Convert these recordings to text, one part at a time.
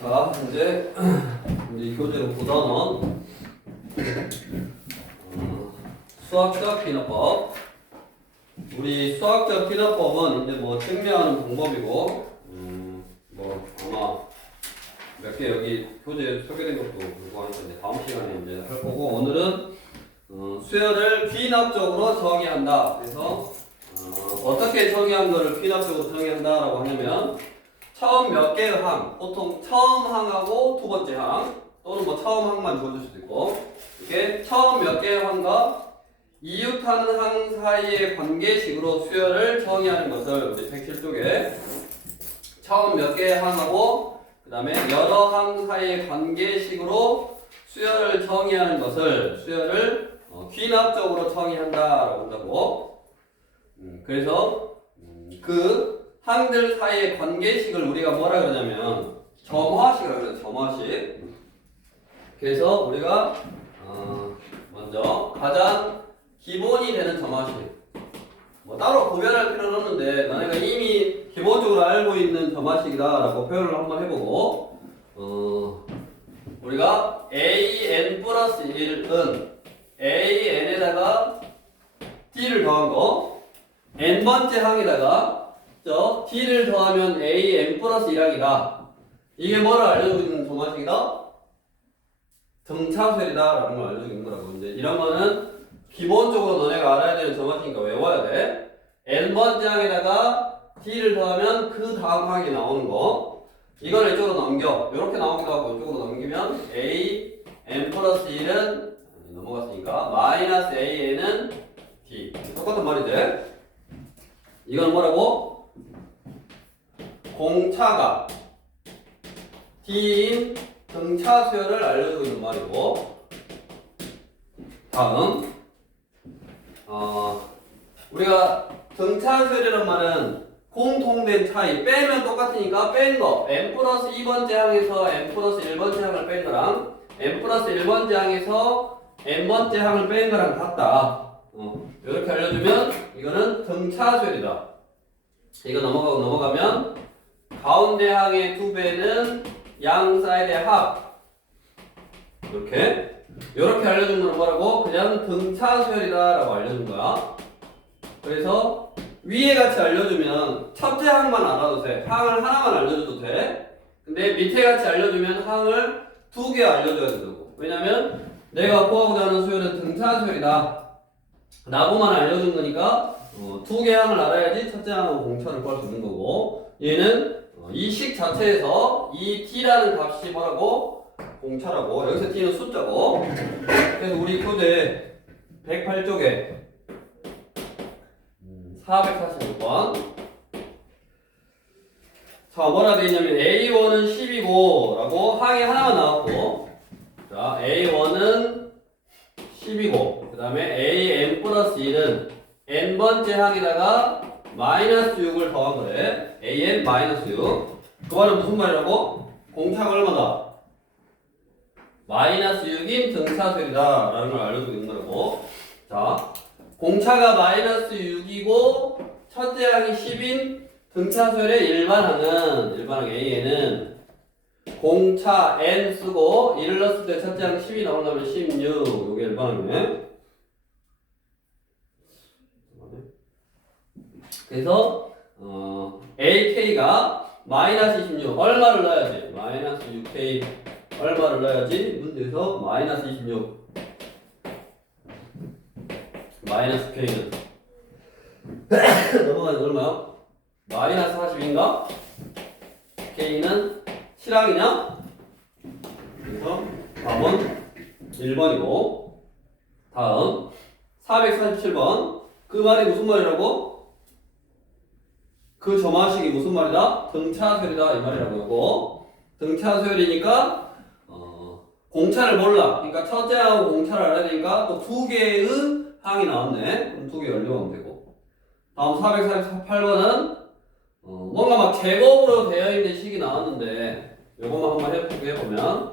자, 이제 교재로 보다는 수학적 비나법. 우리 수학적 비나법은 이제 뭐 증명하는 방법이고, 뭐 아마 몇 개 여기 교재에 소개된 것도 불구하니까 이제 다음 시간에 이제 할 거고, 오늘은 수열을 귀납적으로 정의한다. 그래서 어떻게 정의한 거를 귀납적으로 정의한다라고 하냐면, 처음 몇 개의 항, 보통 처음 항하고 두 번째 항, 또는 뭐 처음 항만 주어질 수도 있고, 이렇게 처음 몇 개의 항과 이웃하는 항 사이의 관계식으로 수열을 정의하는 것을 우리 107쪽에 처음 몇 개의 항하고 그 다음에 여러 항 사이의 관계식으로 수열을 정의하는 것을 수열을 귀납적으로 정의한다라고 한다고. 그래서 그 항들 사이의 관계식을 우리가 뭐라 그러냐면 점화식이라고 그래요. 점화식. 그래서 우리가 먼저 가장 기본이 되는 점화식, 뭐 따로 구별할 필요는 없는데 너네가 이미 기본적으로 알고 있는 점화식이다라고 표현을 한번 해보고, 우리가 an 플러스 1은 an에다가 d를 더한 거, n번째 항에다가 d를 더하면 an 플러스 1항이다. 이게 뭐를 알려주고 있는 점화식이다? 등차수열이다 라는 걸 알려주고 있는 거라고. 이제 이런 거는 기본적으로 너네가 알아야 되는 점화식이니까 외워야 돼. n번째 항에다가 d를 더하면 그 다음 항이 나오는 거, 이걸 이쪽으로 넘겨. 이렇게 나오기도 하고 이쪽으로 넘기면 an 플러스 1은 넘어갔으니까 마이너스 an은 d. 똑같은 말이지. 이건 뭐라고? 공차가 d인 등차 수열을 알려주고 있는 말이고, 다음 우리가 등차 수열이라는 말은 공통된 차이, 빼면 똑같으니까 뺀 거, n 플러스 2번째 항에서 n 플러스 1번째 항을 뺀 거랑 n 플러스 1번째 항에서 n번째 항을 뺀 거랑 같다. 이렇게 알려주면 이거는 등차 수열이다. 이거 넘어가면 가운데 항의 2배는 양 사이드의 합. 이렇게 알려준 건 뭐라고? 그냥 등차 수열이다 라고 알려준 거야. 그래서 위에 같이 알려주면 첫째 항만 알아도 돼. 항을 하나만 알려줘도 돼. 근데 밑에 같이 알려주면 항을 2개 알려줘야 된다고. 왜냐면 내가 구하고자 하는 수열은 등차 수열이다 라고만 알려준 거니까 2개 항을 알아야지 첫째 항하고 공차를 구할 수 있는 거고, 얘는 이 식 자체에서 이 t라는 값이 뭐라고? 공차라고. 여기서 t는 숫자고. 그래서 우리 교재 108쪽에 446번 자, 뭐라 되어있냐면 A1은 10이고 라고 항이 하나만 나왔고, 자 A1은 10이고 그 다음에 AN 플러스 1은 n번째 항에다가 마이너스 6을 더한 거래. AN 마이너스 6. 그 말은 무슨 말이라고? 공차가 얼마다? 마이너스 6인 등차수열이다 라는 걸 알려주고 있는 거라고. 자, 공차가 마이너스 6이고 첫째 항이 10인 등차수열의 일반항 AN은 공차 n 쓰고 1을 넣었을 때 첫째 항 10이 나오려면 16. 요게 일반항이네. 그래서 AK가 마이너스 26 얼마를 넣어야지? 마이너스 6K 얼마를 넣어야지? 문제에서 마이너스 26 마이너스 K는 넘어가는 거 얼마요? 마이너스 40인가? K는 7항이냐? 그래서 답은 1번이고, 다음 447번 그 말이 무슨 말이라고? 그 점화식이 무슨 말이다? 등차수열이다 이 말이라고 하고, 등차수열이니까 공차를 몰라. 그러니까 첫째 항하고 공차를 알아야 되니까 또 2개의 항이 나왔네. 그럼 2개 연료하면 되고, 다음 448번은 뭔가 막 제곱으로 되어 있는 식이 나왔는데 이것만 한번 해보면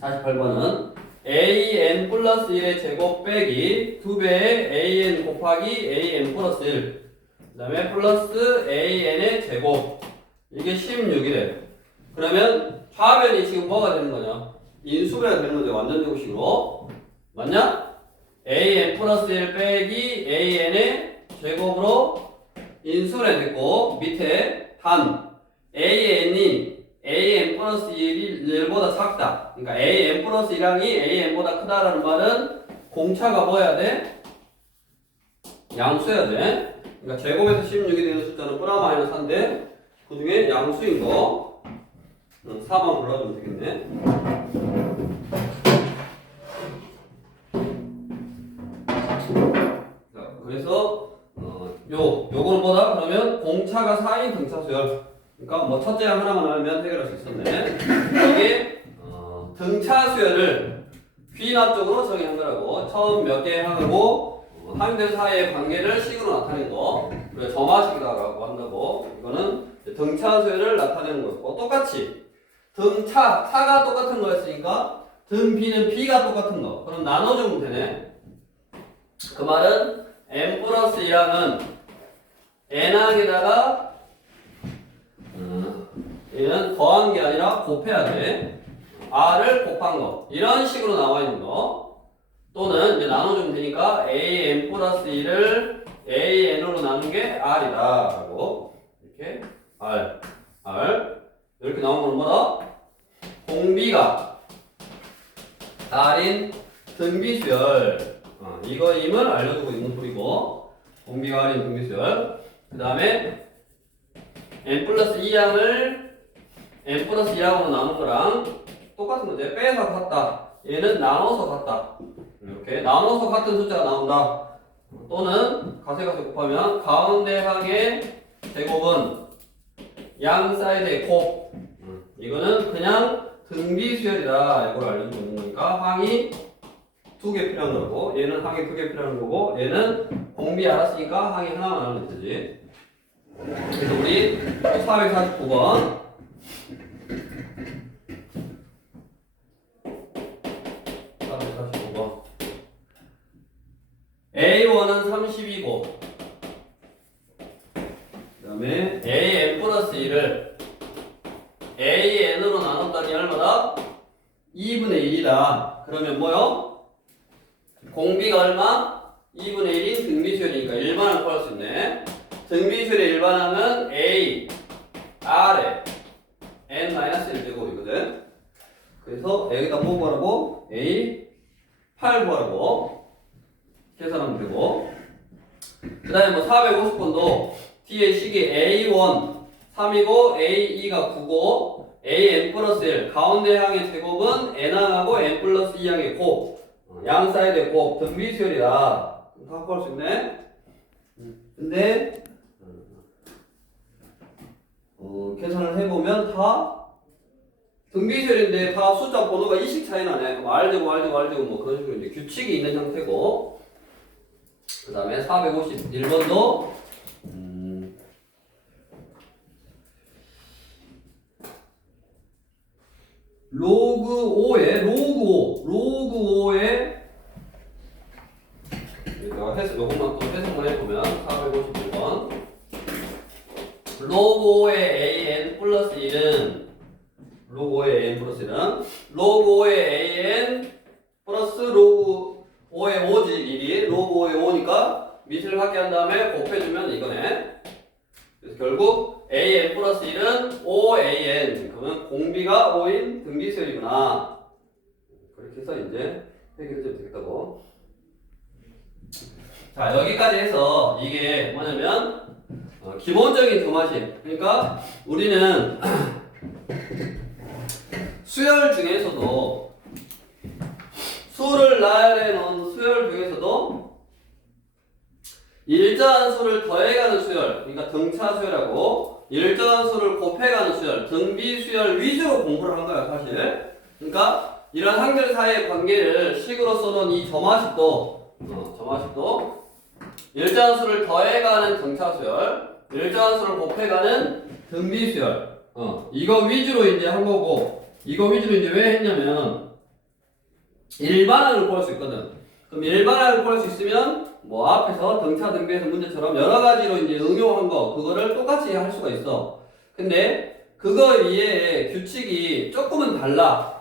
48번은 an 플러스 1의 제곱 빼기 2배의 an 곱하기 an 플러스 1 그 다음에 플러스 an의 제곱, 이게 16이래. 그러면 인수해야 되는 거죠. 완전 제곱식으로. 맞냐? an 플러스 1 빼기 an의 제곱으로 인수를 됐고 밑에 단 an이 an 플러스 1이 1보다 작다. 그러니까 an 플러스 1항이 an보다 크다라는 말은 공차가 뭐 해야 돼? 양수해야 돼. 그러니까 제곱에서 16이 되는 숫자는 플라 마이너스 4인데 그 중에 양수인 거 4만 골라주면 되겠네. 자, 그래서 요거는 뭐다? 그러면 공차가 4인 등차수열. 그러니까 뭐 첫째 하나만 알면 해결할 수 있었네. 이게 등차수열을 귀납 쪽으로 정의한 거라고. 처음 몇 개 하고 항들 사이의 관계를 식으로 나타낸 거. 그래 점화식이라고 한다고. 이거는 등차수열을 나타내는 거고 똑같이 등차 차가 똑같은 거였으니까 등 b는 b가 똑같은 거. 그럼 나눠주면 되네. 그 말은 n 플러스 1항은 n항에다가 얘는 더한 게 아니라 곱해야 돼. r을 곱한 거. 이런 식으로 나와 있는 거. 또는 이제 나눠주면 되니까 an 플러스 1을 an으로 나눈 게 r이다 라고. 이렇게 r 이렇게 나온 거는 뭐다? 공비가 r인 등비수열. 이거임을 알려주고 있는 소리고. 공비가 r인 등비수열. 그 다음에 n 플러스 2항을 n 플러스 2항으로 나눈 거랑 똑같은 거지. 빼서 같다. 얘는 나눠서 같다. 이렇게 나눠서 같은 숫자가 나온다. 또는 가세가세 곱하면 가운데 항의 제곱은 양 사이드의 곱. 이거는 그냥 등비수열이다. 이걸 알려주고 있는 거니까 항이 2개 필요한 거고 얘는 항이 2개 필요한 거고 얘는 공비 알았으니까 항이 하나만 하면 되지. 그래서 우리 449번 A1은 30이고 그 다음에 AN 플러스 1을 AN으로 나눴다니 얼마다? 2분의 1이다. 그러면 뭐요? 공비가 얼마? 2분의 1인 등비수열이니까 일반항 구할 수 있네. 등비수열의 일반항은 A, R에 N-1제곱이거든. 그래서 여기다 뭐 구하라고? A 8 구하라고 계산하면 되고. 그 다음에 뭐 450번도 뒤에 식이 A1 3이고 A2가 9고 AN 플러스 1 가운데 항의 제곱은 N항하고 N 플러스 2항의 곱 양 사이드의 곱 등비수열이다. 다 구할 수 있네. 근데 계산을 해보면 다 등비수열인데 다 숫자 번호가 2씩 차이 나네. 그럼 R제곱 뭐 그런 식으로 이제 규칙이 있는 형태고. 그 다음에 451번도 로그 5에 내가 요것만 또 해석만 해보면 451번 로그 5의 an 플러스 1은 로그 5의 an 플러스 1은 로그 5의 an 플러스 로그 5의 5지 1이 로그 5의 5니까 밑을 갖게 한 다음에 곱해주면 이거네. 그래서 결국 an 플러스 1은 5an 그러면 공비가 5인 등비수열이구나. 그렇게 해서 이제 해결되면 되겠다고. 자 여기까지 해서 이게 뭐냐면 기본적인 점화식. 그러니까 우리는 수열 중에서도 수를 나열해 놓은 수열 중에서도 일정한 수를 더해가는 수열, 그러니까 등차 수열하고 일정한 수를 곱해가는 수열, 등비 수열 위주로 공부를 한 거야 사실. 그러니까 이런 항들 사이의 관계를 식으로 써놓은 이 점화식도 일정한 수를 더해가는 등차 수열, 일정한 수를 곱해가는 등비 수열. 이거 위주로 이제 한 거고, 이거 위주로 이제 왜 했냐면 일반항을 구할 수 있거든. 그럼 일반항을 구할 수 있으면 뭐 앞에서 등차 등비에서 문제처럼 여러 가지로 이제 응용한 거 그거를 똑같이 할 수가 있어. 근데 그거 위에 규칙이 조금은 달라.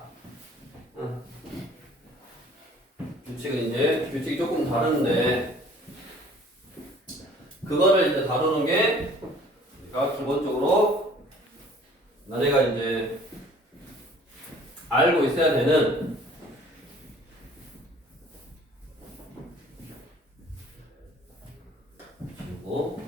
규칙이 조금 다른데 그거를 이제 다루는 게 우리가 기본적으로 너네가 이제 알고 있어야 되는 그리고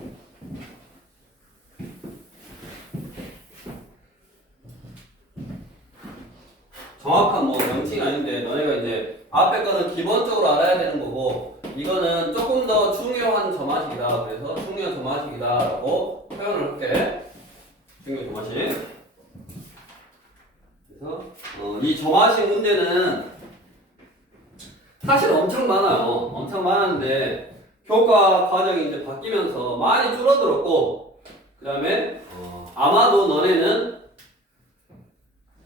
정확한 뭐 명칭이 아닌데 너네가 이제 앞에 거는 기본적으로 알아야 되는 거고 이거는 조금 더 중요한 점화식이다. 그래서 중요한 점화식이다라고 표현을 할게. 중요한 점화식. 그래서 이 점화식 문제는 사실 엄청 많아요. 엄청 많은데 교과 과정이 이제 바뀌면서 많이 줄어들었고 그 다음에 아마도 너네는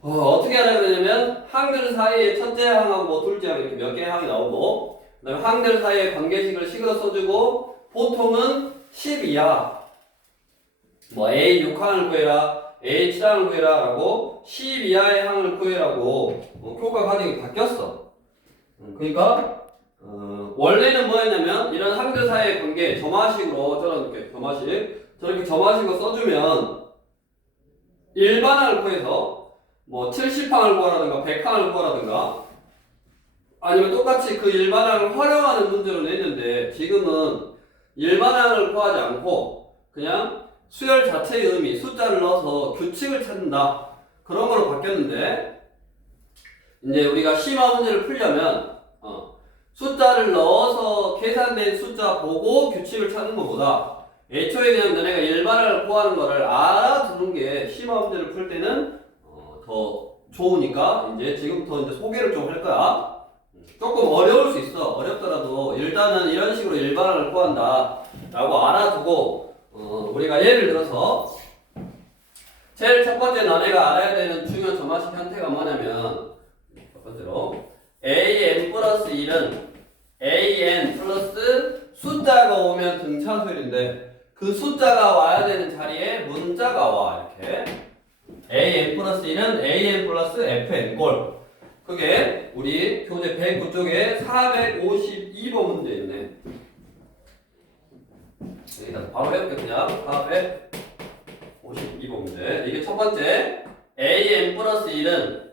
어떻게 하려고 그러냐면 항들 사이에 첫째 항하고 뭐 둘째 항 이렇게 몇 개의 항이 나오고 그 다음에 항들 사이에 관계식을 식으로 써주고 보통은 10 이하 뭐 A 6항을 구해라 A 7항을 구해라 라고 10 이하의 항을 구해라고 교과 과정이 바뀌었어. 그러니까 원래는 뭐였냐면 이런 항들 사이의 관계 점화식으로 저렇게 점화식으로 써주면 일반항을 구해서 뭐 70항을 구하라든가 100항을 구하라든가 아니면 똑같이 그 일반항을 활용하는 문제로 냈는데 지금은 일반항을 구하지 않고 그냥 수열 자체의 의미, 숫자를 넣어서 규칙을 찾는다. 그런 걸로 바뀌었는데 이제 우리가 심화 문제를 풀려면 숫자를 넣어서 계산된 숫자 보고 규칙을 찾는 것보다 애초에 그냥 너네가 일반항을 구하는 거를 알아두는 게 심화 문제를 풀 때는 더 좋으니까 이제 지금부터 이제 소개를 좀 할 거야. 조금 어려울 수 있어. 어렵더라도 일단은 이런 식으로 일반항을 구한다 라고 알아두고 우리가 예를 들어서 제일 첫 번째 너네가 알아야 되는 중요한 점화식 형태가 뭐냐면 첫 번째로 an 플러스 1은 an 플러스 숫자가 오면 등차수열인데 그 숫자가 와야 되는 자리에 문자가 와. 이렇게 an 플러스 1은 an 플러스 fn 꼴. 그게 우리 교재 109쪽에 452번 문제 있네. 여기다 바로 해볼게. 그냥 452번 문제. 이게 첫 번째 an 플러스 1은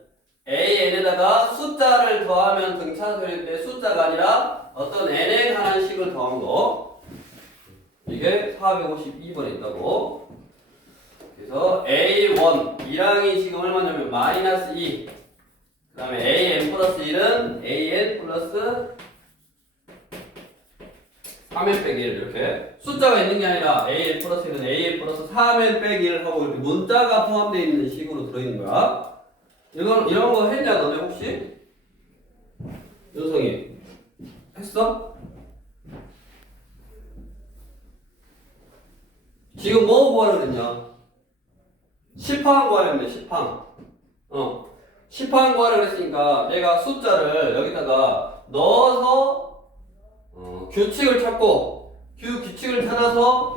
an에다가 숫자를 더하면 등차수열인데 숫자가 아니라 어떤 n에 관한 식을 더한 거. 이게 452번에 있다고. 그래서 A1 1항이 지금 얼마냐면 마이너스 2. 그 다음에 AN 플러스 1은 AN 플러스 3n 빼기 1 이렇게 숫자가 있는 게 아니라 AN 플러스 1은 AN 플러스 3n 빼기 1 하고 이렇게 문자가 포함되어 있는 식으로 들어있는 거야. 이런 거 했냐 너네 혹시? 윤성이 했어? 지금 뭐 구하려 그랬냐? 10항 구하려 그랬네. 10항 10항 구하려 그랬으니까 내가 숫자를 여기다가 넣어서 규칙을 찾고 규칙을 찾아서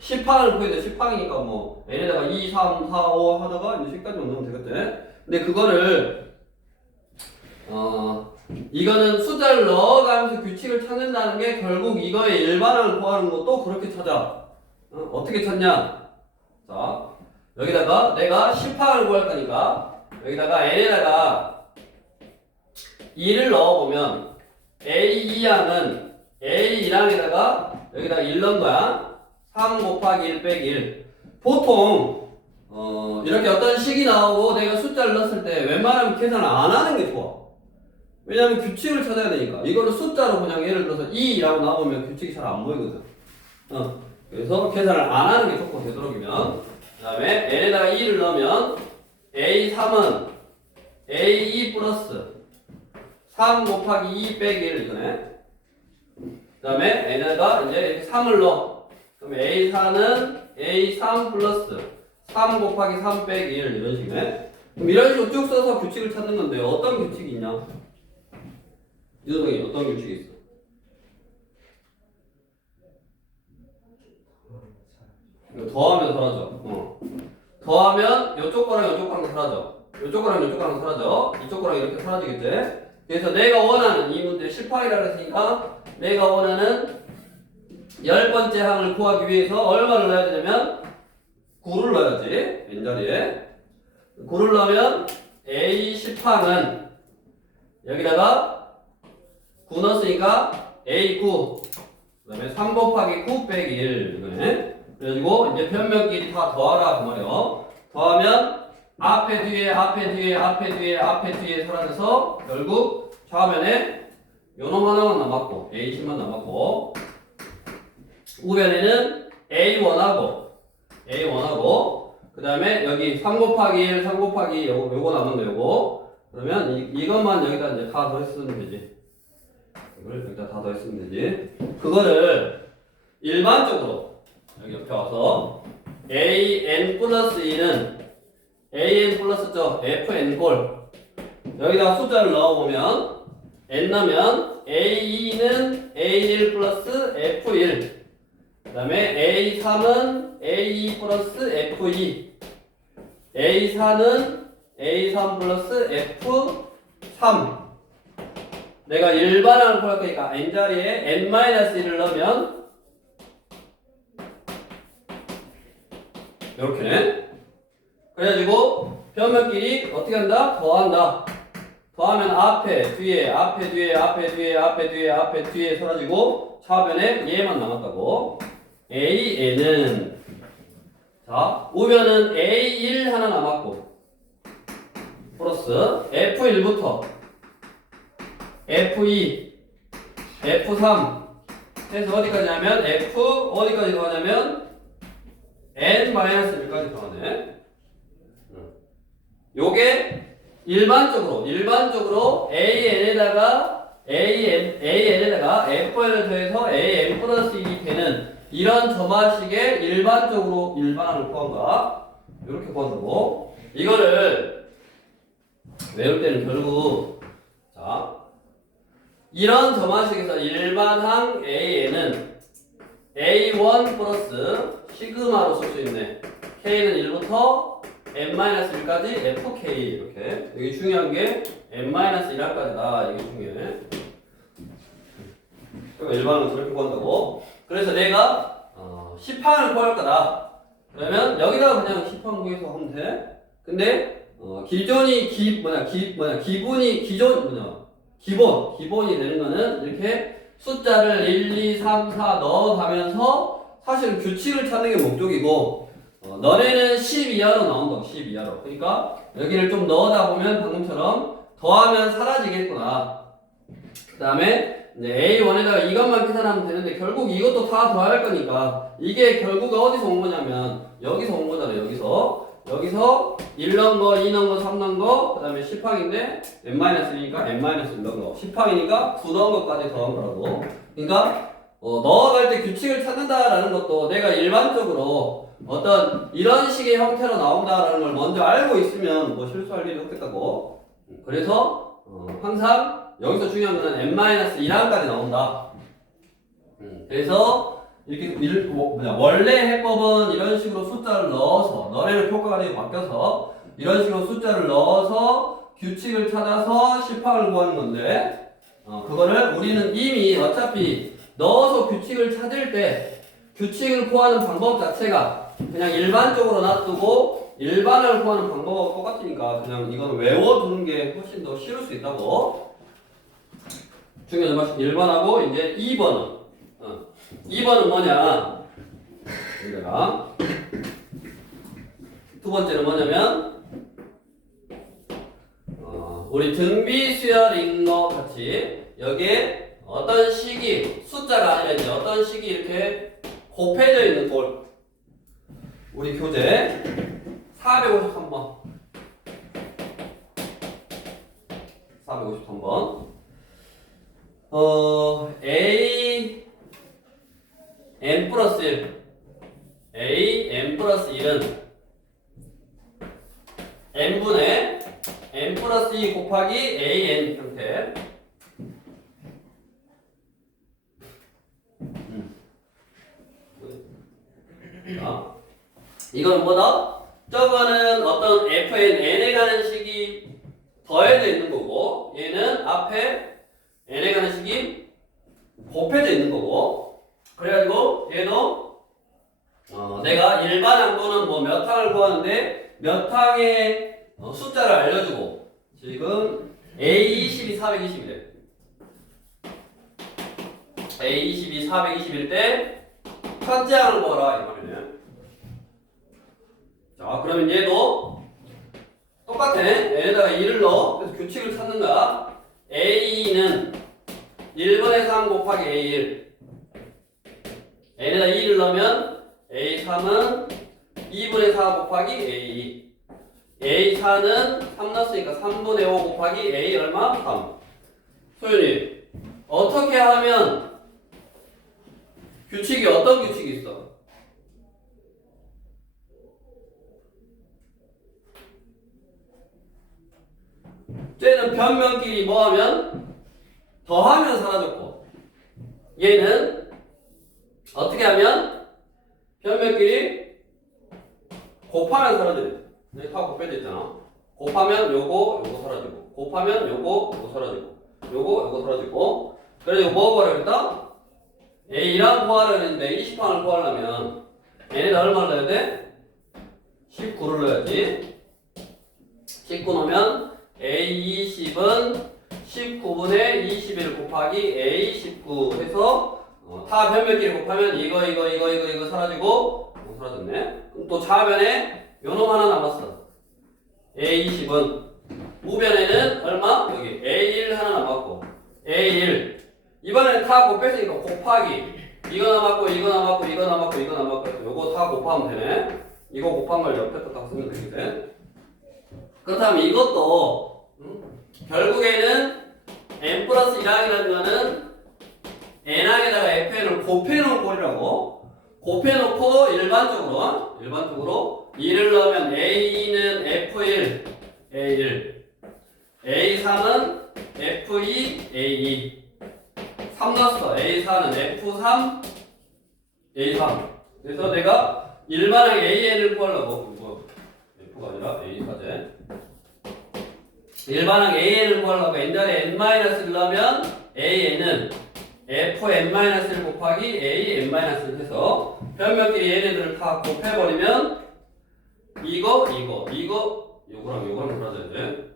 10항을 구해야 돼. 10항이니까 뭐 n에다가 2, 3, 4, 5 하다가 이제 10까지 넣으면 되겠대. 근데 그거를 이거는 숫자를 넣어가면서 규칙을 찾는다는 게 결국 이거의 일반항을 구하는 것도 그렇게 찾아. 어떻게 찾냐? 자, 여기다가 내가 10항을 구할 거니까 여기다가 n에다가 2를 넣어보면 A2항은 A1항에다가 여기다가 1 넣은 거야. 3 곱하기 1 빼기 1. 보통 이렇게 어떤 식이 나오고 내가 숫자를 넣었을 때 웬만하면 계산을 안 하는 게 좋아. 왜냐면 규칙을 찾아야 되니까. 이거를 숫자로 그냥 예를 들어서 2라고 나오면 규칙이 잘 안 보이거든. 그래서 계산을 안 하는 게 좋고 되도록이면. 그 다음에 n에다가 2를 넣으면 A3은 A2 플러스 3 곱하기 2 빼기 1 이거네. 그 다음에 n에다가 이제 이렇게 3을 넣어. 그럼 A4는 A3 플러스 3 곱하기 3 빼기 1 이런 식이네. 그럼 이런 식으로 쭉 써서 규칙을 찾는 건데 어떤 규칙이 있냐? 이선생이 어떤 규칙이 있어? 이거 더하면 사라져. 더하면 이쪽 거랑 이쪽 거랑 사라져. 이쪽 거랑 이쪽 거랑 사라져. 이쪽 거랑 이렇게 사라지겠지? 그래서 내가 원하는 이 문제 10항이라고 했으니까 내가 원하는 10번째 항을 구하기 위해서 얼마를 넣어야 되냐면 9를 넣어야지. n자리에 9를 넣으면 a 10항은 여기다가 9 넣었으니까 a 9 그 다음에 3 곱하기 9 빼기 1 이거네. 그래가지고 이제 변면끼리 다 더하라 그 말이요. 더하면 앞에 뒤에 사라져서 결국 좌변에 요놈 하나만 남았고 A10만 남았고 우변에는 A1하고 그 다음에 여기 3 곱하기 1 3 곱하기 요거 남은 거 요거 그러면 이것만 여기다 이제 다 더했으면 되지. 이걸 여기다 다 더했으면 되지. 그거를 일반적으로 여기 옆에 와서 an 플러스 2는 an 플러스 fn 골 여기다 숫자를 넣어보면 n 넣으면 a2는 a1 플러스 f1 그 다음에 a3은 a2 플러스 f2 a4는 a3 플러스 f3 내가 일반항을 구할 거니까 n자리에 n-1을 넣으면 이렇게 그래가지고 변면끼리 어떻게 한다? 더한다. 더하면 앞에 뒤에 사라지고 좌변에 얘만 남았다고. AN은 자 우변은 A1 하나 남았고 플러스 F1부터 F2 F3 해서 어디까지 하면 F 어디까지 더하냐면 n-1까지 더하네. 요게 일반적으로 AN에다가 FN을 더해서 AN 플러스 1이 되는 이런 점화식의 일반항을 구한다. 이렇게 구한다고. 이거를 외울 때는 결국 자 이런 점화식에서 일반항 AN은 A1 플러스 시그마로 쓸 수 있네. K는 1부터 n-1까지 fk 이렇게. 여기 중요한 게 n-1까지다. 이게 중요해. 일반은 그렇게 구한다고. 그래서 내가 10항을 구할 거다. 그러면 여기다가 그냥 10항 구해서 하면 돼. 근데 기본이 되는 거는 이렇게 숫자를 1, 2, 3, 4 넣어가면서 사실 규칙을 찾는 게 목적이고 너네는 10 이하로 나온다고. 10 이하로. 그러니까 여기를 좀 넣어다 보면 방금처럼 더하면 사라지겠구나. 그 다음에 이제 A1에다가 이것만 계산하면 되는데 결국 이것도 다 더할 거니까 이게 결국 어디서 온 거냐면 여기서 온 거잖아요. 여기서 1 넣은 거, 2 넣은 거, 3 넣은 거, 그 다음에 10항인데 n-1이니까 n-1 넣은 거, 10항이니까 9 넣은 것까지 더한 거라고. 그러니까 넣어갈 때 규칙을 찾는다라는 것도 내가 일반적으로 어떤 이런 식의 형태로 나온다라는 걸 먼저 알고 있으면 뭐 실수할 일이 없겠다고. 그래서 항상 여기서 중요한 거는 n-1항까지 나온다. 그래서 이렇게 원래 해법은 이런 식으로 숫자를 넣어서 너네를 효과가 바뀌어서 이런 식으로 숫자를 넣어서 규칙을 찾아서 10항을 구하는 건데 그거를 우리는 이미 어차피 넣어서 규칙을 찾을 때 규칙을 구하는 방법 자체가 그냥 일반적으로 놔두고 일반을 구하는 방법하고 똑같으니까 그냥 이건 외워두는 게 훨씬 더 쉬울 수 있다고. 중요한 것이 1번하고 이제 2번은 2번은 뭐냐? 여기다가 두 번째는 뭐냐면 우리 등비 수열인 것 같이 여기에 어떤 식이 숫자가 아니라 이제 어떤 식이 이렇게 곱해져 있는 골. 우리 교재 453번 453번 A n 플러스 1 A n 플러스 1은 n분의 n 플러스 2 곱하기 a n 형태. 이건 뭐다? 저거는 어떤 fn n에 가는 식이 더해져 있는 거고 얘는 앞에 n에 관한 식이 곱해져 있는 거고 그래가지고 얘도 내가 일반항도는 뭐 몇 항을 구하는데 몇 항의 숫자를 알려주고 지금 A22 420이래. A22 420일 때 첫째 항을 구하라 이 말이네. 자 그러면 얘도 똑같아. n에다가 2를 넣어. 그래서 규칙을 찾는 거야. A는 1분의 3 곱하기 A1 n에다 2를 넣으면 A3은 2분의 4 곱하기 A2 A4는 3 넣었으니까 3분의 5 곱하기 A 얼마? 3. 소윤이 어떻게 하면 규칙이 어떤 규칙이 있어? 쟤는 변면끼리 뭐하면 더하면 사라졌고 얘는 어떻게 하면 변면끼리 곱하면 사라져요. 여기 다 곱해져 있잖아. 곱하면 요거 사라지고 곱하면 요거 사라지고 요거 사라지고 그래서 뭐 구하라 그랬다? A랑 구하라 그랬는데 20항을 구하려면 N에다 얼마를 넣어야 돼? 19를 넣어야지. 19 넣으면 A20은 19분의 21 곱하기 A19 해서 다 변면끼리 곱하면 이거 사라지고 사라졌네. 그럼 또 좌변에 요놈 하나 남았어. A20은 우변에는 얼마? 여기 A1 하나 남았고 A1 이번에는 다 곱했으니까 곱하기 이거 남았고 요거 다 곱하면 되네. 이거 곱한 걸 옆에 딱 쓰면 되겠네. 그렇다면 이것도 결국에는 n 플러스 1항이라는 거는 n항에다가 fn을 곱해놓은 꼴이라고. 곱해놓고 일반적으로 2를 넣으면 A2는 F1 A1 A3은 F2 A2 3 넣었어. A4는 F3 A3 그래서 내가 일반항 AN을 구하려고 F가 아니라 A4제 일반항 AN을 구하려고 n자리에 n-를 넣으면 AN은 Fn-1 곱하기 AN-을 해서 변면끼리 얘네들을 다 곱해버리면 요거랑 사라져야 돼.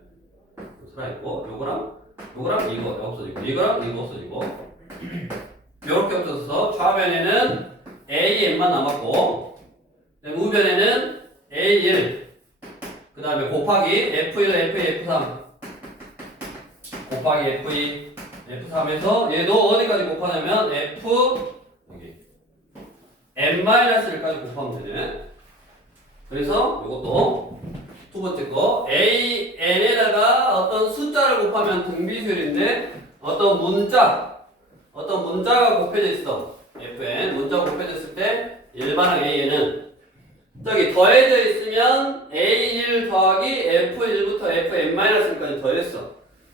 살아있고 요거랑 이거 없어지고 이거랑 이거 없어지고 요렇게 없어져서 좌변에는 AN만 남았고 우변에는 A1 그 다음에 곱하기 F1, F2, F3 곱하기 F2, F3에서 얘도 어디까지 곱하냐면 여기 n-1까지 곱하면 되네. 그래서 이것도 두 번째 거 AN에다가 어떤 숫자를 곱하면 등비수열인데 어떤 문자가 곱해져 있어. FN 문자가 곱해졌을 때 일반항 AN은 저기 더해져 있으면 A1 더하기 F1부터 Fn-까지 더했어.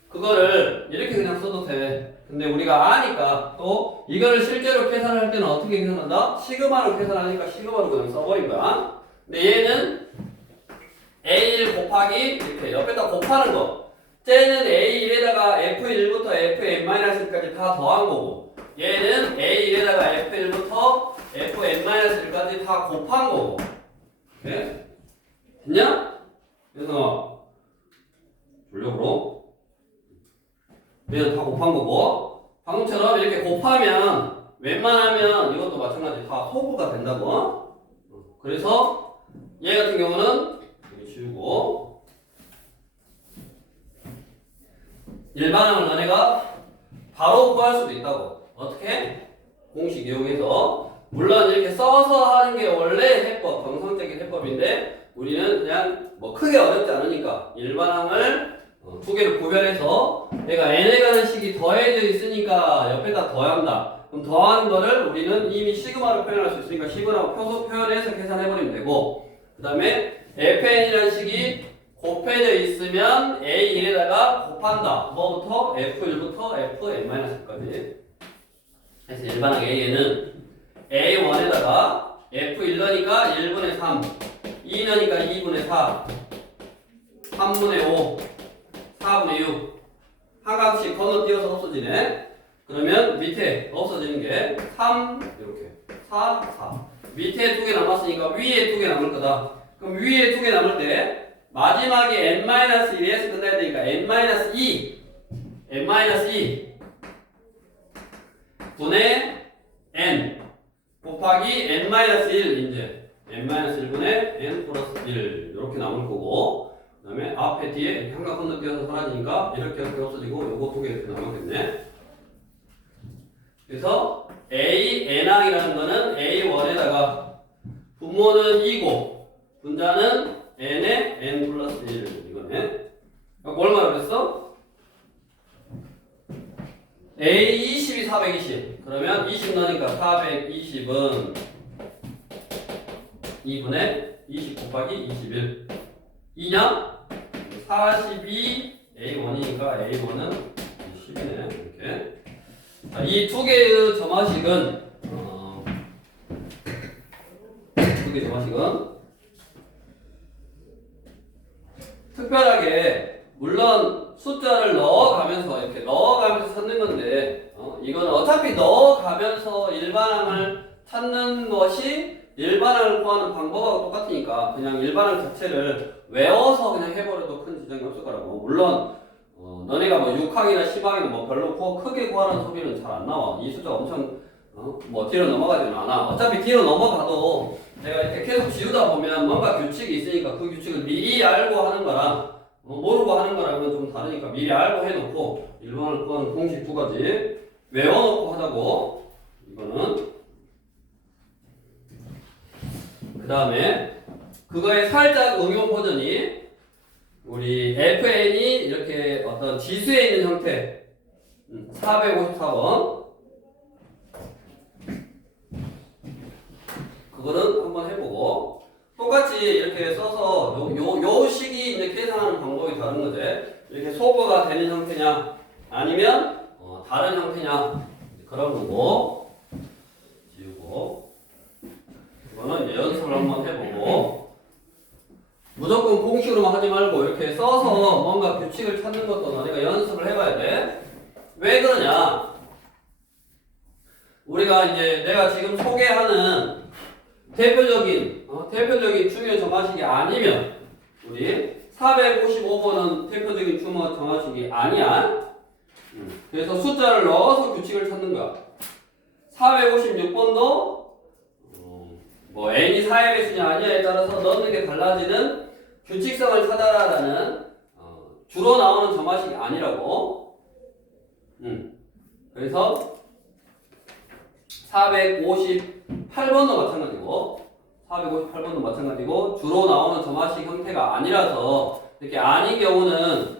그거를 이렇게 그냥 써도 돼. 근데 우리가 아니까 또 이거를 실제로 계산할 때는 어떻게 계산한다? 시그마로 계산하니까 시그마로 그냥 써버린 거야. 근데 얘는 A1 곱하기 이렇게 옆에다 곱하는 거. 쟤는 A1에다가 F1부터 Fn-까지 다 더한 거고 얘는 A1에다가 F1부터 Fn-까지 다 곱한 거고. 오케이? 됐냐? 그래서 전력으로 얘는 다 곱한 거고 방금처럼 이렇게 곱하면 웬만하면 이것도 마찬가지 다 소구가 된다고. 그래서 얘 같은 경우는 여기 지우고 일반항을 너네가 바로 구할 수도 있다고. 어떻게? 공식 이용해서. 물론 이렇게 써서 하는 게 원래 해법, 정상적인 해법인데 우리는 그냥 뭐 크게 어렵지 않으니까 일반항을 두 개를 구별해서 내가 n에 관한 식이 더해져 있으니까 옆에다 더한다. 그럼 더하는 거를 우리는 이미 시그마로 표현할 수 있으니까 시그마로 표현해서 계산해버리면 되고 그 다음에 fn이라는 식이 곱해져 있으면 a1에다가 곱한다. 뭐부터? f1부터 fn-까지. 그래서 일반항 a는 A1에다가 F1 넣으니까 1분의 3 2 넣으니까 2분의 4 3분의 5 4분의 6. 한 값씩 건너뛰어서 없어지네. 그러면 밑에 없어지는 게 3, 이렇게 4, 4. 밑에 2개 남았으니까 위에 2개 남을 거다. 그럼 위에 2개 남을 때 마지막에 n-1에서 끝나야 되니까 n-2 n-2 분의 n 곱하기 n-1 이제 n-1분의 n 플러스 1 이렇게 남을 거고, 그 다음에 앞에 뒤에 한가 건너뛰어서 사라지니까 이렇게 없어지고 요거 2개 이렇게 남았겠네. 그래서 a,n항이라는 거는 a1에다가 분모는 2고 분자는 n에 n 플러스 1 이거네. 뭘 말했어? a20이 420. 그러면 20 넣으니까 420은 2분의 20 곱하기 21 2냐? 42 a1이니까 a1은 10이네. 이렇게. 자, 이 두 개의 점화식은 두 개의 점화식은 특별하게 물론 숫자를 넣어가면서 이렇게 넣어가면서 찾는 건데 이건 어차피 넣어가면서 일반항을 찾는 것이 일반항을 구하는 방법하고 똑같으니까 그냥 일반항 자체를 외워서 그냥 해버려도 큰 지장이 없을 거라고. 물론 너네가 뭐 6항이나 10항이나 뭐 별로 크게 구하라는 소리는 잘 안 나와. 이 숫자 엄청 뭐 뒤로 넘어가지는 않아. 어차피 뒤로 넘어가도 내가 이렇게 계속 지우다 보면 뭔가 규칙이 있으니까 그 규칙을 미리 알고 하는 거랑 모르고 하는 거랑은 좀 다르니까 미리 알고 해놓고 일반을 구하는 공식 2가지 외워놓고 하자고. 이거는 그 다음에 그거에 살짝 응용 버전이 우리 fn이 이렇게 어떤 지수에 있는 형태 454번 그거는 한번 해보고, 똑같이 이렇게 써서 요 식이 이제 계산하는 방법이 다른 거지. 이렇게 소거가 되는 형태냐 아니면 다른 형태냐 그런 거고. 지우고 이거는 이제 연습을 한번 해보고, 무조건 공식으로만 하지 말고 이렇게 써서 뭔가 규칙을 찾는 것도 너네가 연습을 해봐야 돼. 왜 그러냐? 우리가 이제 내가 지금 소개하는 대표적인 중요 정화식이 아니면 우리 455번은 대표적인 중요 정화식이 아니야. 그래서 숫자를 넣어서 규칙을 찾는 거야. 456번도 뭐 n이 4의 배수냐 아니냐에 따라서 넣는 게 달라지는 규칙성을 찾아라라는 주로 나오는 점화식이 아니라고. 그래서 458번도 마찬가지고 주로 나오는 점화식 형태가 아니라서 이렇게 아닌 경우는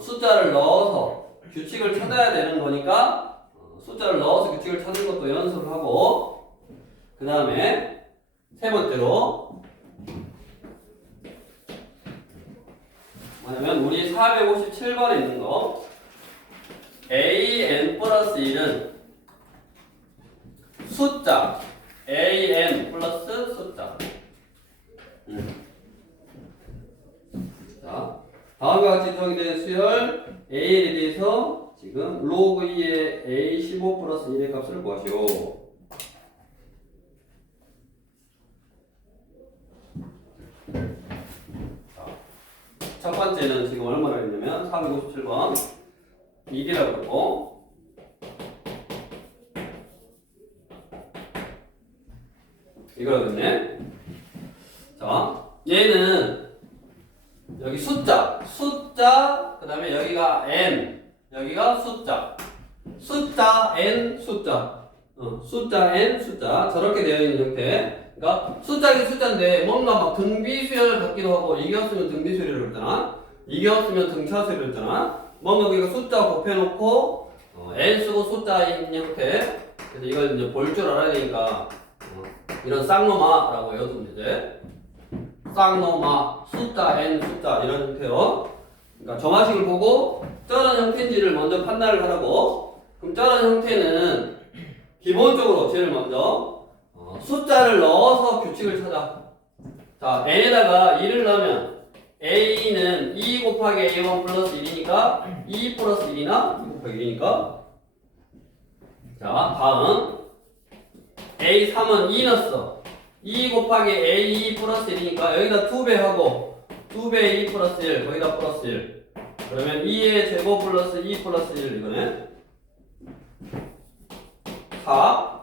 숫자를 넣어서 규칙을 찾아야 되는 거니까 숫자를 넣어서 규칙을 찾는 것도 연습을 하고, 그 다음에 세 번째로 뭐냐면 우리 457번에 있는 거 an 플러스 1은 숫자 an 플러스 숫자. 자, 다음과 같이 정의된 수열 a에 대해서 지금 로그 2의 a15 플러스 1의 값을 구하시오. 첫 번째는 지금 얼마나 했냐면 457번 1이라고 그랬고, 이거거든요. 자, 얘는 여기 숫자, 그 다음에 여기가 n, 여기가 숫자 n, 숫자 n, 숫자 저렇게 되어 있는 형태. 그러니까 숫자긴 숫자인데 뭔가 막 등비수열 같기도 하고, 이게 없으면 등비수열을 했잖아, 이게 없으면 등차수열을 했잖아. 뭔가 우리가 숫자 곱해놓고 n 쓰고 숫자인 형태. 그래서 이걸 이제 볼 줄 알아야 되니까 이런 쌍노마라고 외워두면 되지. 쌍노마, 숫자 n, 숫자 이런 형태로. 그러니까 정화식을 보고 저런 형태인지를 먼저 판단을 하라고. 그럼 저런 형태는 기본적으로 제일 먼저 숫자를 넣어서 규칙을 찾아. 자, n에다가 1을 넣으면 A는 2 곱하기 A1 플러스 1이니까 2 플러스 1이나 2 곱하기 1이니까 자 다음 A3은 2 넣었어 2 곱하기 A2 플러스 1이니까 여기다 2배 하고 2배 2 플러스 1 거기다 플러스 1 그러면 2의 제곱 플러스 2 플러스 1 이거네 4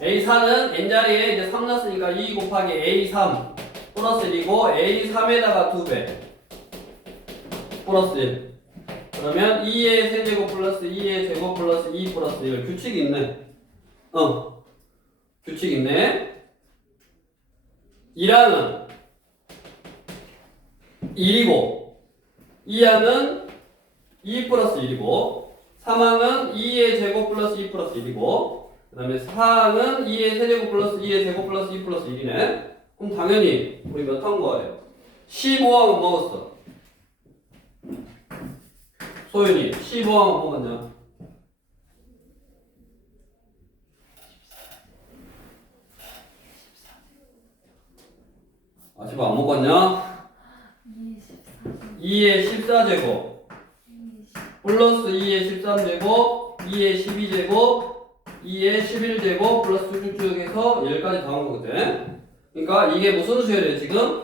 A4는 n자리에 이제 3 넣었으니까 2 곱하기 A3 플러스 1이고 A3에다가 2배 플러스 1 그러면 2의 세제곱 플러스 2의 제곱 플러스 2 플러스 1 규칙이 있네 규칙 있네 1항은 1이고 2항은 2 플러스 1이고 3항은 2의 제곱 플러스 2 플러스 1이고 그 다음에 4항은 2의 세제곱 플러스 2의 제곱 플러스 2 플러스 1이네 그럼 당연히 우리 몇 한 거예요? 15항은 먹었어 소윤이 15항은 먹었냐? 아직 안 먹었냐? 2의 14제곱 플러스 2의 13제곱 2의 12제곱 2의 11제곱 플러스 쭉쭉 해서 1까지 다 온 거거든 그러니까 이게 무슨 수열이에요 지금?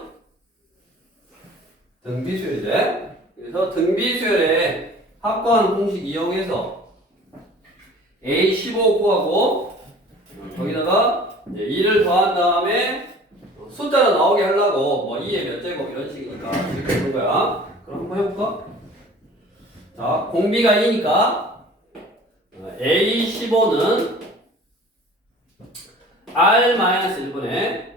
등비수열이지 그래서 등비수열에 합과하는 공식 이용해서 A15 구하고 거기다가 이제 2를 더한 다음에 숫자로 나오게 하려고 뭐 2의 몇 제곱 이런 식이니까 이렇게 하는 거야 그럼 한번 해볼까? 자 공비가 2니까 A15는 R-1분의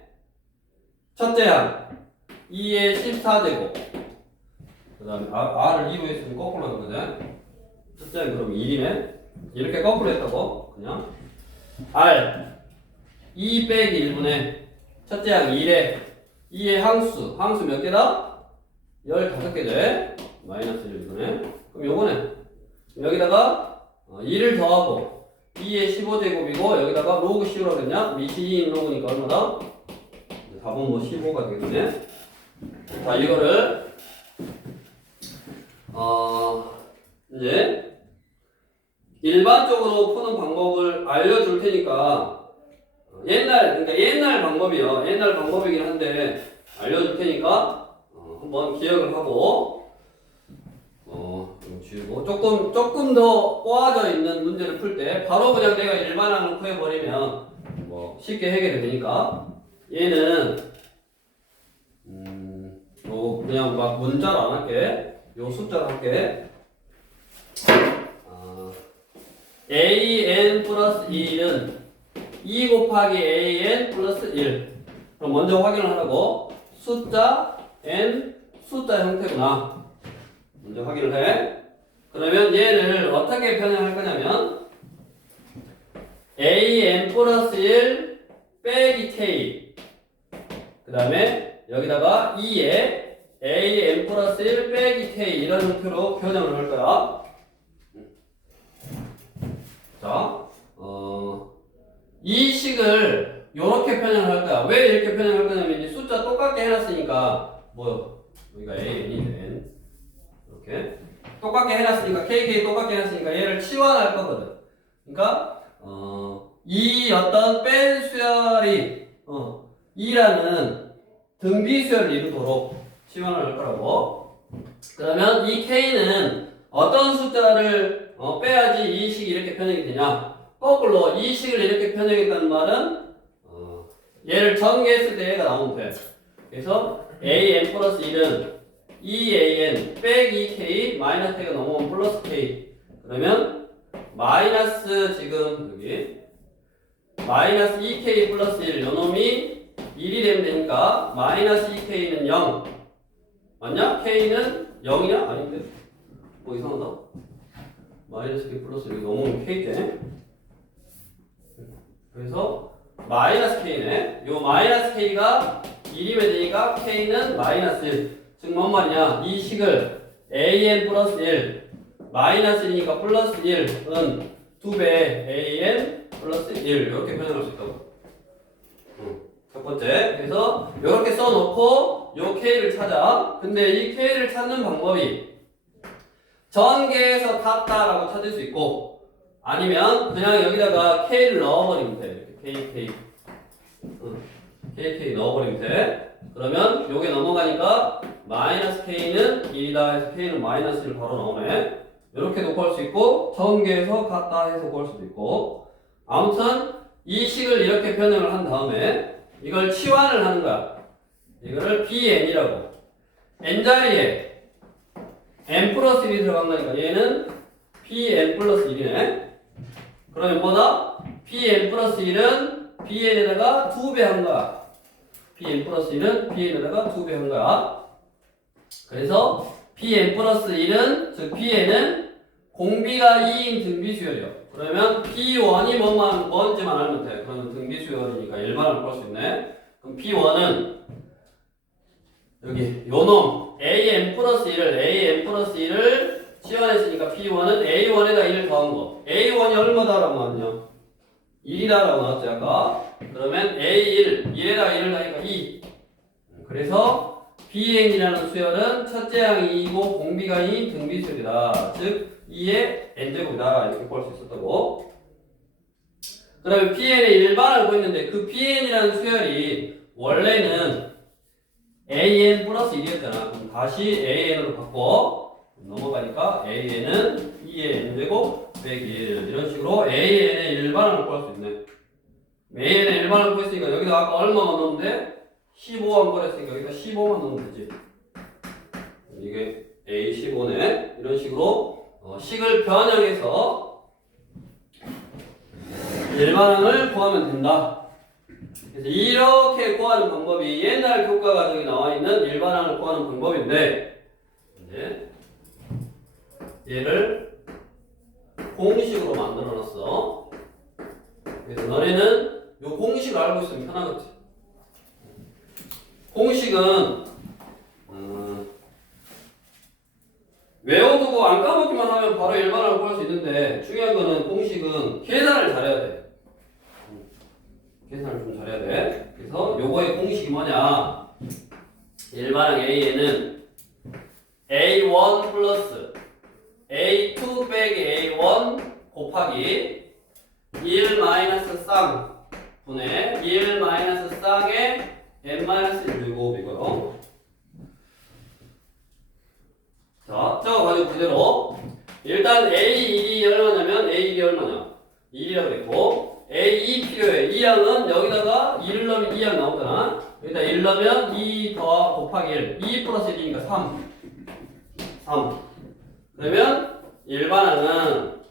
첫째 항 2의 14제곱 그 다음에 R을 2로 했으면 거꾸로 하거든 첫째 항 그럼 1이네 이렇게 거꾸로 했다고 그냥 R 2 빼기 1분의 첫째 항 1에 2의 항수 몇 개다? 15개죠 마이너스 1분의 그럼 요거네 여기다가 2를 더하고 2의 15제곱이고 여기다가 로그 15라고 했냐? 미시인 로그니까 얼마다? 답은 뭐 15가 되겠네 자 이거를 이제 일반적으로 푸는 방법을 알려줄 테니까 그러니까 옛날 방법이요 옛날 방법이긴 한데 알려줄 테니까 한번 기억을 하고 지우고 조금 더 꼬아져 있는 문제를 풀 때 바로 그냥 내가 일반항을 구해버리면 뭐 쉽게 해결이 되니까 얘는 그냥 막 문자로 안 할게 요 숫자로 할게 an 플러스 1은 2 곱하기 an 플러스 1 그럼 먼저 확인을 하라고 숫자 n 숫자 형태구나 먼저 확인을 해 그러면 얘를 어떻게 변형할 거냐면 an 플러스 1 빼기 k 그 다음에 여기다가 2에 an 플러스 1 빼기 k 이런 형태로 변형을 할 거야 자, 이 식을 이렇게 변형을 할 거야 왜 이렇게 변형할 거냐면 이제 숫자 똑같게 해놨으니까 뭐 여기가 an이 n 이렇게 똑같게 해놨으니까 KK 똑같게 해놨으니까 얘를 치환할 거거든 그러니까 이 어떤 뺀 수열이 2라는 등비수열을 이루도록 치환을 할 거라고 그러면 이 K는 어떤 숫자를 빼야지 이 식이 이렇게 변형이 되냐 거꾸로 이 식을 이렇게 변형했다는 말은 얘를 전개했을 때 얘가 나오면 돼 그래서 an 플러스 1은 2an 빼기 k 마이너스 k가 넘어오면 플러스 k 그러면 마이너스 지금 여기 마이너스 2k 플러스 1 요놈이 1이 되면 되니까 마이너스 2k는 0 맞냐? k는 0이냐? 아닌데 뭐 이상하다 마이너스 k 플러스 1 넘어오면 k대 그래서 마이너스 k네 요 마이너스 k가 1이면 되니까 k는 마이너스 1 즉 뭔 말이냐 이 식을 an 플러스 1 마이너스 1이니까 플러스 1은 2배 an 플러스 1 이렇게 변형할 수 있다고 첫 번째. 그래서 이렇게 써놓고 요 K를 찾아. 근데 이 K를 찾는 방법이 전개해서 같다라고 찾을 수 있고 아니면 그냥 여기다가 K를 넣어버리면 돼. 이렇게 KK 넣어버리면 돼. 그러면 요게 넘어가니까 마이너스 K는 1이다 해서 K는 마이너스 1 바로 나오네. 이렇게도 구할 수 있고 전개해서 같다 해서 구할 수도 있고 아무튼 이 식을 이렇게 변형을 한 다음에 이걸 치환을 하는 거야. 이거를 BN이라고. n 자리에 n 플러스 1이 들어간 거니까 얘는 PN 플러스 1이네. 그러면 뭐다? PN 플러스 1은 BN에다가 2배 한 거야. PN 플러스 1은 BN에다가 2배 한 거야. 그래서 PN 플러스 1은, 즉 PN은 공비가 2인 등비수열이요. 그러면 P1이 뭔지만 알면 돼. 그러면 등비수열이니까 일반을 구할 수 있네. 그럼 P1은 여기 요놈 AN 플러스 1을 치환했으니까 P1은 A1에다 1을 더한 거. A1이 얼마다라고 나왔냐? 1이다라고 나왔지 아까. 그러면 A1, 1에다 1을 더하니까 2. 그래서 BN이라는 수열은 첫째 항이 2이고 공비가 2인 등비수열이다. 즉 2의 n제곱이다. 이렇게 구할 수 있었다고. 그 다음에 PN의 일반을 구했는데 그 PN이라는 수열이 원래는 AN 플러스 1이었잖아. 그럼 다시 AN으로 바꿔 넘어가니까 AN은 2의 n제곱 빼기 1 이런 식으로 AN의 일반을 구할 수 있네. AN의 일반을 구했으니까 여기다 아까 얼마만 넣으면 돼? 15만 구했으니까 여기다 15만 넣으면 되지. 이게 A15네. 이런 식으로 식을 변형해서 일반항을 구하면 된다. 그래서 이렇게 구하는 방법이 옛날 교과 과정에 나와 있는 일반항을 구하는 방법인데 이제 얘를 공식으로 만들어 놨어. 그래서 너네는 이 공식을 알고 있으면 편하겠지. 공식은 외워두고 안 까먹기만 하면 바로 일반항을 구할 수 있는데 중요한 거는 공식은 계산을 잘해야 돼. 계산을 좀 잘해야 돼. 그래서 요거의 공식이 뭐냐? 일반항 A에는 A1 플러스 A2 빼기 A1 곱하기 1 마이너스 쌍 분의 1 마이너스 쌍의 n-1제곱이고요. 자, 적어가지고 그대로 일단 A1이 얼마냐면 A1이 얼마냐? 1이라고 그랬고 A2 필요해. 2항은 여기다가 1을 넣으면 2항 나오잖아. 여기다 1 넣으면 2 더 곱하기 1 2 플러스 1이니까 3 그러면 일반항은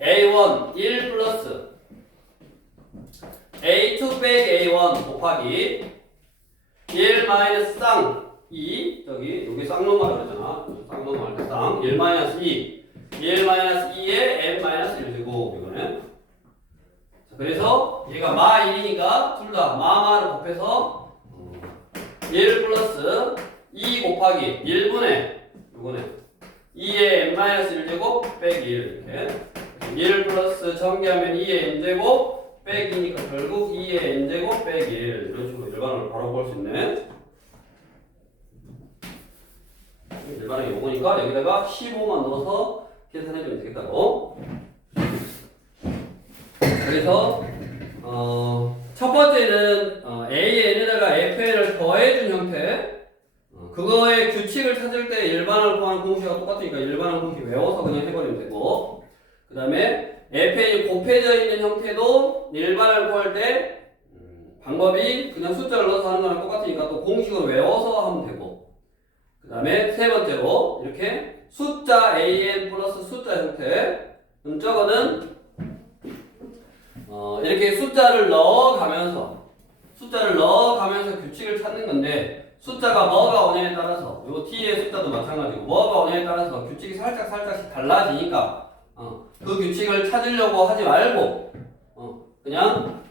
A1 1 플러스 A2 빼기 A1 곱하기 1 마이너스 쌍 2 저기 여기 쌍놈만 그랬잖아. 쌍놈 할 때 쌍 1 마이너스 2 1 마이너스 2에 n 마이너스 1제곱 이거는. 그래서 얘가 마 1이니까 둘 다 마마를 곱해서 1 플러스 2 곱하기 1분의 요거네 2의 n-1제곱 빼기 1 이렇게 1 플러스 전개하면 2의 n제곱 빼기니까 결국 2의 n제곱 빼기 1 이런 식으로 일반항을 바로 구할 수 있네. 일반항이 요거니까 여기다가 15만 넣어서 계산해주면 되겠다고. 그래서 첫 번째는 AN에다가 FN을 더해준 형태. 그거의 규칙을 찾을 때 일반항을 구하는 공식과 똑같으니까 일반항 공식 외워서 그냥 해버리면 되고, 그 다음에 FN이 곱해져 있는 형태도 일반항을 구할 때 방법이 그냥 숫자를 넣어서 하는 거랑 똑같으니까 또 공식을 외워서 하면 되고, 그 다음에 세 번째로 이렇게 숫자 AN 플러스 숫자 형태. 저거는 이렇게 숫자를 넣어가면서 규칙을 찾는 건데, 숫자가 뭐가 오냐에 따라서 요 t의 숫자도 마찬가지고 뭐가 오냐에 따라서 규칙이 살짝씩 달라지니까 그 규칙을 찾으려고 하지 말고 그냥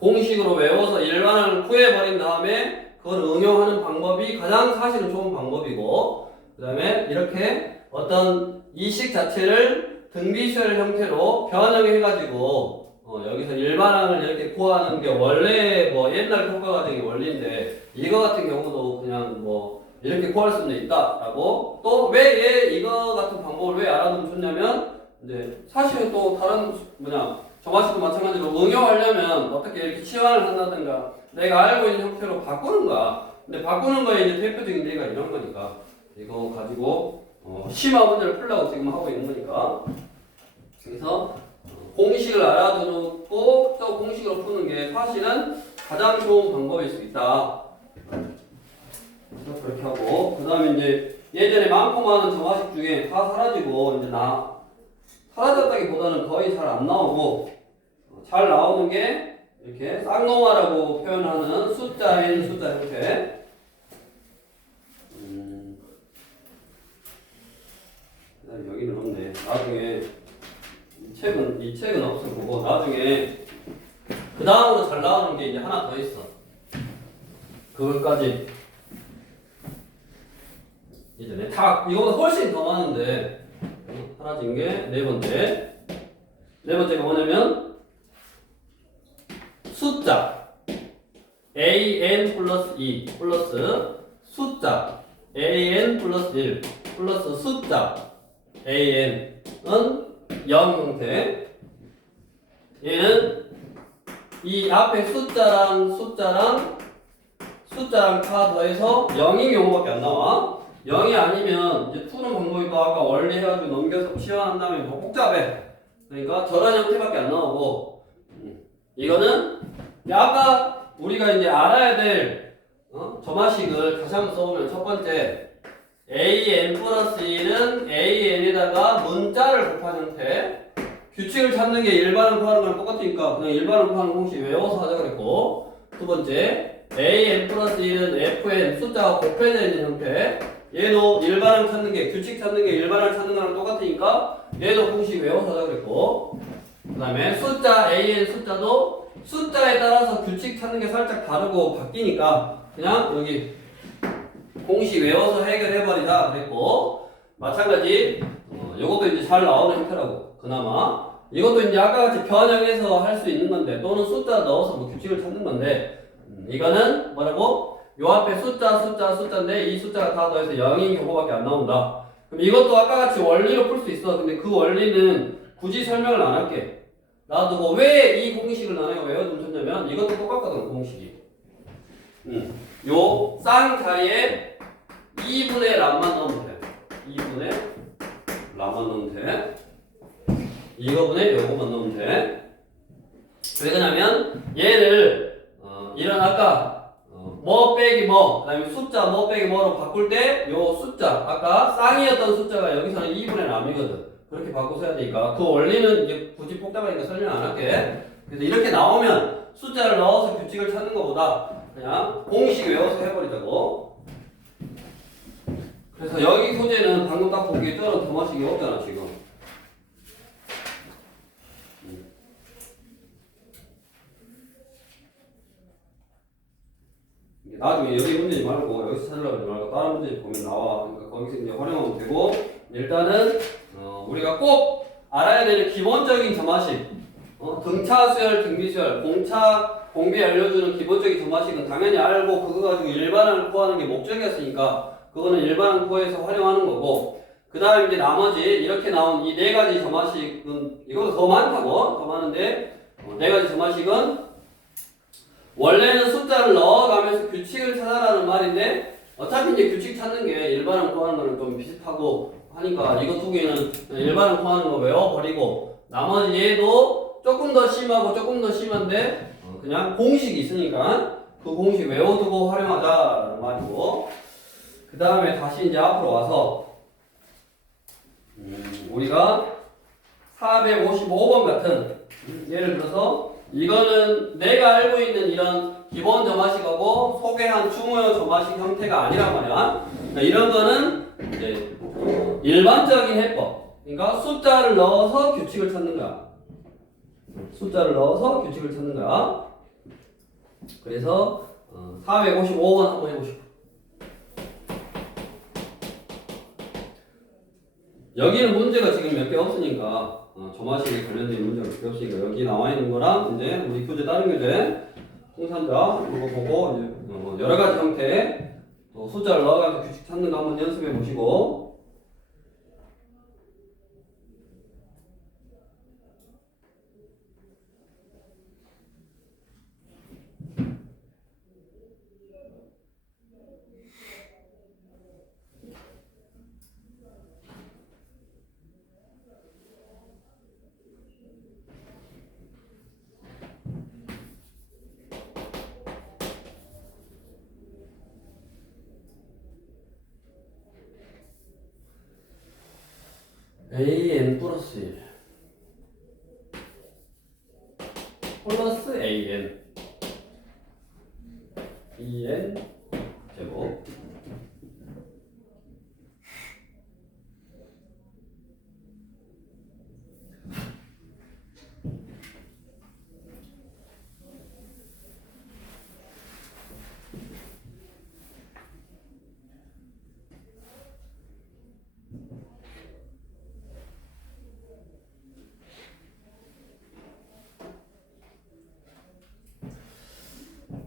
공식으로 외워서 일반항을 구해버린 다음에 그걸 응용하는 방법이 가장 사실은 좋은 방법이고, 그 다음에 이렇게 어떤 이 식 자체를 등비수열 형태로 변형해가지고 여기서 일반항을 이렇게 구하는 게 원래 뭐 옛날 평가 과정의 원리인데 이거 같은 경우도 그냥 뭐 이렇게 구할 수는 있다라고 또 왜 얘 이거 같은 방법을 왜 알아두면 좋냐면 이제 사실 또 다른 점화식도 마찬가지로 응용하려면 어떻게 이렇게 치환을 한다든가 내가 알고 있는 형태로 바꾸는 거야. 근데 바꾸는 거에 이제 대표적인 예가 이런 거니까 이거 가지고 심화 문제를 풀려고 지금 하고 있는 거니까 그래서 공식을 알아두고 또 공식으로 푸는 게 사실은 가장 좋은 방법일 수 있다. 그래서 그렇게 하고 그 다음에 이제 예전에 많고 많은 점화식 중에 다 사라지고 이제 사라졌다기보다는 거의 잘 안 나오고 잘 나오는 게 이렇게 쌍노마라고 표현하는 숫자 n 숫자 형태. 그다음 여기는 없네. 나중에 이 책은 없어 보고 나중에 그 다음으로 잘 나오는 게 이제 하나 더 있어. 그걸까지 예전에 다 이거보다 훨씬 더 많은데 사라진 게 네 번째가 뭐냐면 숫자 an 플러스 2 플러스 숫자 an 플러스 1 플러스 숫자 an은 0 형태. 얘는 이 앞에 숫자랑 다 더해서 0인 경우밖에 안 나와. 0이 아니면 이제 푸는 방법이 또 아까 원리 해가지고 넘겨서 치환한 다음에 뭐 복잡해. 그러니까 저런 형태밖에 안 나오고 이거는 아까 우리가 이제 알아야 될 점화식을 다시 한번 써보면 첫 번째 an 플러스 2는 an에다가 문자를 곱한 형태. 규칙을 찾는 게 일반을 구하는 거랑 똑같으니까 그냥 일반을 구하는 공식 외워서 하자 그랬고 두 번째 an 플러스 2는 fn 숫자가 곱해져 있는 형태. 얘도 일반을 찾는 게 규칙 찾는 게 일반을 찾는 거랑 똑같으니까 얘도 공식 외워서 하자 그랬고 그 다음에 숫자 an 숫자도 숫자에 따라서 규칙 찾는 게 살짝 다르고 바뀌니까 그냥 여기 공식 외워서 해결해버리자 그랬고 마찬가지 이것도 이제 잘 나오는 형태라고 그나마 이것도 이제 아까 같이 변형해서 할 수 있는 건데 또는 숫자 넣어서 뭐 규칙을 찾는 건데 이거는 뭐라고? 요 앞에 숫자인데 이 숫자가 다 더해서 0인 경우밖에 안 나온다. 그럼 이것도 아까 같이 원리로 풀 수 있어. 근데 그 원리는 굳이 설명을 안 할게. 놔두고 왜 이 공식을 나눠 외워두면 좋냐면 이것도 똑같거든 공식이. 요 쌍 자리에 2분의 람만 넣으면 돼. 2분의 람만 넣으면 돼. 이거분의 요거만 넣으면 돼. 왜 그러냐면 얘를 이런 아까 뭐 빼기 뭐 그다음에 숫자 뭐 빼기 뭐로 바꿀 때 요 숫자 아까 쌍이었던 숫자가 여기서는 2분의 람이거든. 그렇게 바꿔서 해야 되니까 그 원리는 이제 굳이 복잡하니까 설명 안 할게. 그래서 이렇게 나오면 숫자를 넣어서 규칙을 찾는 것보다 그냥 공식 외워서 해버리자고. 그래서 여기 소재는 방금 딱 보기에 저런 도마식이 없잖아 지금. 나중에 여기 문제 말고 여기서 찾으려고 하지 말고 다른 문제 보면 나와. 그러니까 거기서 이제 활용하면 되고 일단은 우리가 꼭 알아야 되는 기본적인 점화식 등차 수열, 등비 수열, 공비 알려주는 기본적인 점화식은 당연히 알고 그거 가지고 일반항을 구하는 게 목적이었으니까 그거는 일반항 구해서 활용하는 거고 그 다음에 이제 나머지 이렇게 나온 이 네 가지 점화식은 이것도 더 많다고 더 많은데 네 가지 점화식은 원래는 숫자를 넣어가면서 규칙을 찾아라는 말인데 어차피 이제 규칙 찾는 게 일반항 구하는 거는 좀 비슷하고 하니까 이거 두 개는 일반항 구하는 거 외워버리고 나머지 얘도 조금 더 심하고 조금 더 심한데 그냥 공식이 있으니까 그 공식 외워두고 활용하자라는 말이고 그 다음에 다시 이제 앞으로 와서 우리가 455번 같은 예를 들어서 이거는 내가 알고 있는 이런 기본 점화식하고 소개한 중요 점화식 형태가 아니란 말이야. 그러니까 이런 거는 이제 일반적인 해법. 그러니까 숫자를 넣어서 규칙을 찾는 거야. 숫자를 넣어서 규칙을 찾는 거야. 그래서 455번 한번 해보시고. 여기는 문제가 지금 몇 개 없으니까 점화식에 관련된 문제가 그렇게 없으니까 여기 나와 있는 거랑 이제 우리 교재 다른 교재 통산자 이거 보고 이제 여러 가지 형태의 또 숫자를 넣어가지고 규칙 찾는 거 한번 연습해 보시고. an 플러스 1 플러스 an bn 제곱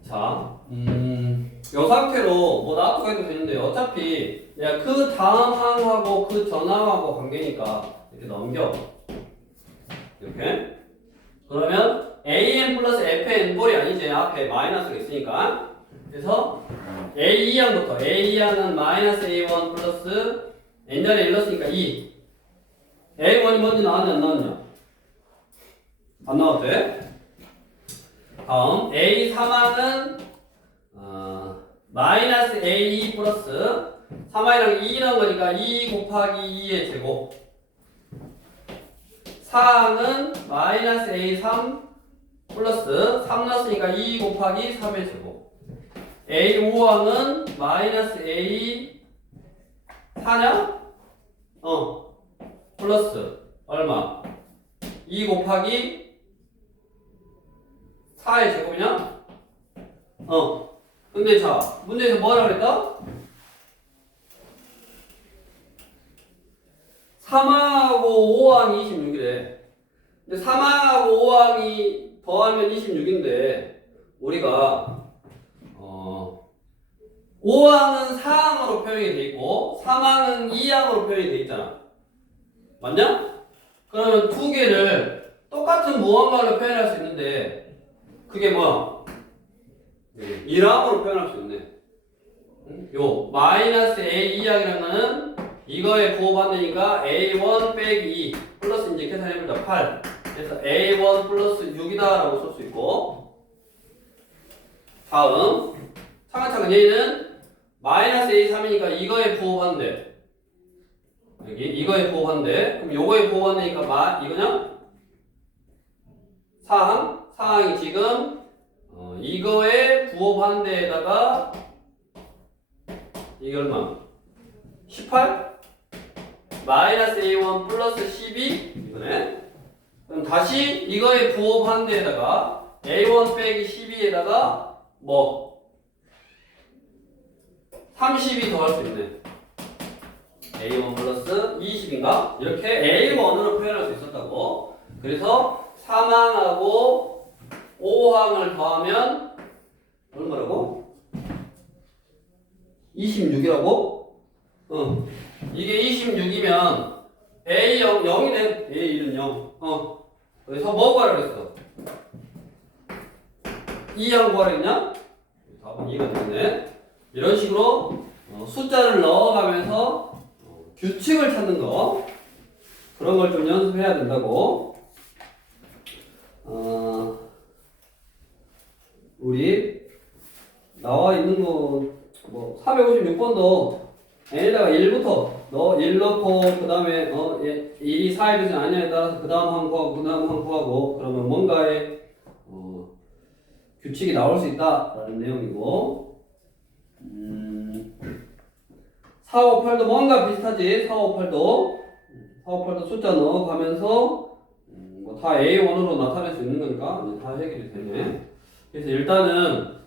자, 이 상태로 뭐 놔두고 해도 되는데 어차피 내가 그 다음 항하고 그 전항하고 관계니까 이렇게 넘겨. 이렇게. 그러면 an 플러스 fn 꼴이 아니지. 앞에 마이너스가 있으니까. 그래서 a2항부터 a2항은 마이너스 a1 플러스 n전에 1 넣었으니까 2. a1이 먼저 나왔냐 안 나왔냐? 안 나왔대. 다음 A3항은 마이너스 A2 플러스 3항이랑 2 넣은 거니까 2 곱하기 2의 제곱. 4항은 마이너스 A3 플러스 3 넣었으니까 2 곱하기 3의 제곱. A5항은 마이너스 A 4냐? 플러스 얼마? 2 곱하기 4의 제곱이냐? 근데 자, 문제에서 뭐라 그랬다? 3항하고 5항이 26이래. 근데 3항하고 5항이 더하면 26인데, 우리가, 5항은 4항으로 표현이 돼 있고, 3항은 2항으로 표현이 돼 있잖아. 맞냐? 그러면 두 개를 똑같은 무언가로 표현할 수 있는데, 그게 뭐야? 1항으로 표현할 수 있네. 요 마이너스 A2항이라는 거는 이거에 부호받으니까 A1 빼기 2 플러스 이제 계산해보자 8. 그래서 A1 플러스 6이다 라고 쓸 수 있고. 다음 차근차근 얘는 마이너스 A3이니까 이거에 부호받는데 여기 이거에 부호받는데 그럼 요거에 부호받으니까 이거냐? 4항? 4항이 지금 이거에 부호하는 데에다가 이게 얼마? 18? 마이너스 A1 플러스 12 이거네. 그럼 다시 이거에 부호하는 데에다가 A1 빼기 12에다가 뭐 30이 더할 수 있네. A1 플러스 20인가? 이렇게 A1으로 표현할 수 있었다고. 그래서 3항하고 5항을 더하면 얼마라고? 26이라고? 이게 26이면 A 0이네. A 1은 0. 그래서 뭐 구하라 그랬어? 2항 구하라 했냐? 답은 2가 되겠네. 이런 식으로 숫자를 넣어가면서 규칙을 찾는 거 그런 걸 좀 연습해야 된다고. 우리 나와 있는 거 뭐 456번도 n에다가 1부터 너 1 넣고 그 다음에 1이 4의 배수는 아니냐에 따라서 그 다음 한 구하고 그 다음 한 구하고 그러면 뭔가의 규칙이 나올 수 있다라는 내용이고 4, 5, 8도 뭔가 비슷하지. 4, 5, 8도 4, 5, 8도 숫자 넣어가면서 뭐 다 A1으로 나타낼 수 있는 거니까 이제 다 해결이 되네. 그래서 일단은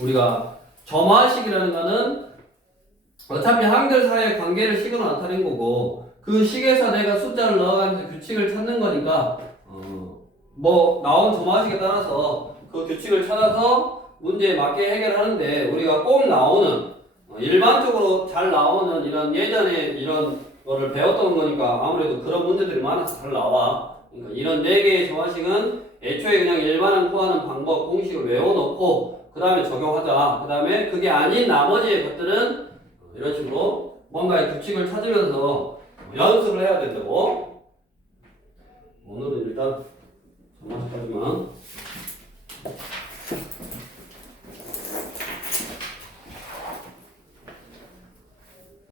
우리가 점화식이라는 거는 어차피 항들 사이의 관계를 식으로 나타낸 거고 그 식에서 내가 숫자를 넣어가면서 규칙을 찾는 거니까 뭐 나온 점화식에 따라서 그 규칙을 찾아서 문제에 맞게 해결하는데 우리가 꼭 나오는 일반적으로 잘 나오는 이런 예전에 이런 거를 배웠던 거니까 아무래도 그런 문제들이 많아서 잘 나와. 그러니까 이런 4개의 정화식은 애초에 그냥 일반항 구하는 방법 공식을 외워놓고 그 다음에 적용하자. 그 다음에 그게 아닌 나머지의 것들은 이런 식으로 뭔가의 규칙을 찾으면서 연습을 해야 된다고. 오늘은 일단 정화식까지만